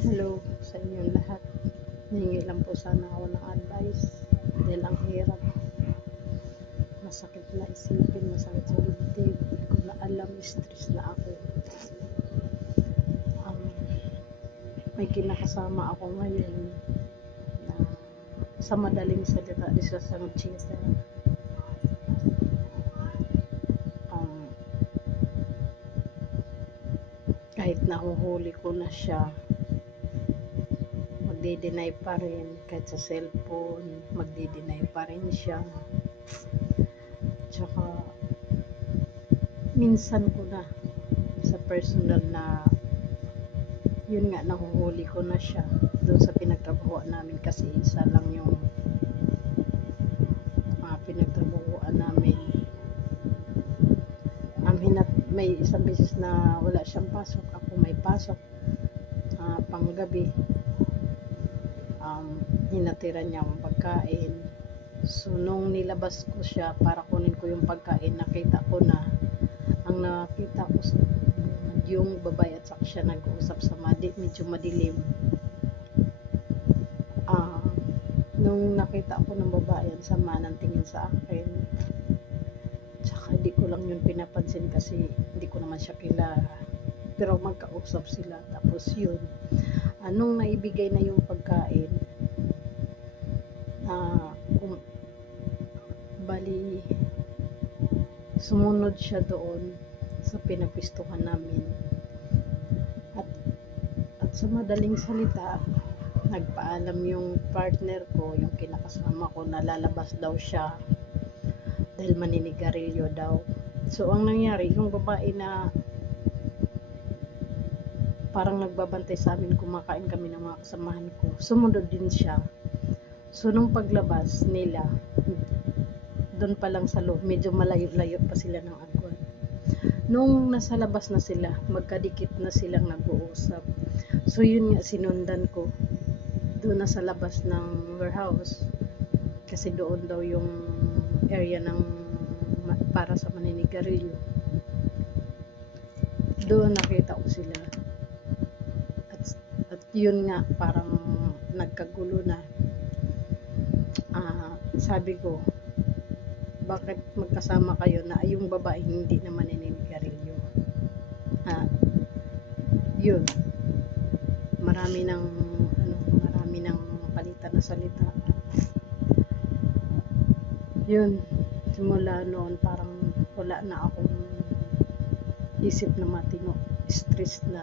Hello sa inyong lahat. Hihingi lang po sana ako ng advice dahil ang hirap. Masakit na isipin, masakit sa dibdib. Hindi ko na alam, stress na ako. May kinakasama ako ngayon na sa madaling salita, isa sa cheater. Kahit nahuhuli ko na siya, magde-deny pa rin. Kahit sa cellphone, magde-deny pa rin siya. Tsaka minsan ko na sa personal na yun nga, nahuhuli ko na siya doon sa pinagtrabahoan namin kasi isa lang yung pinagtrabahoan namin. May isang beses na wala siyang pasok, ako may pasok panggabi. Hinatira niya akong pagkain. So nung nilabas ko siya para kunin ko yung pagkain, nakita ko na ang nakita ko sa yung babae at saka siya nag-uusap sa medyo madilim. Nung nakita ko ng babae, ang sama ng tingin sa akin. Tsaka di ko lang yun pinapansin kasi hindi ko naman siya kilala. Pero magkausap sila. Tapos yun, nung naibigay na yung pagkain, bali sumunod siya doon sa pinagpistuhan namin. At sa madaling salita, nagpaalam yung partner ko, yung kinakasama ko, na lalabas daw siya dahil maninigarilyo daw. So ang nangyari, yung babae na parang nagbabantay sa amin, kumakain kami ng mga kasamahan ko, sumunod din siya. So nung paglabas nila, doon pa lang sa loob, medyo malayo-layo pa sila ng agwan. Nung nasa labas na sila, magkadikit na silang nag-uusap. So yun nga, sinundan ko doon na sa labas ng warehouse kasi doon daw yung area ng para sa maninigarilyo. Doon nakita ko sila at yun nga, parang nagkagulo na. Sabi ko, bakit magkasama kayo na yung babae hindi naman naninigarilyo? Yun, marami ng palitan na salita. Yun, simula noon parang wala na akong isip na matino, stress na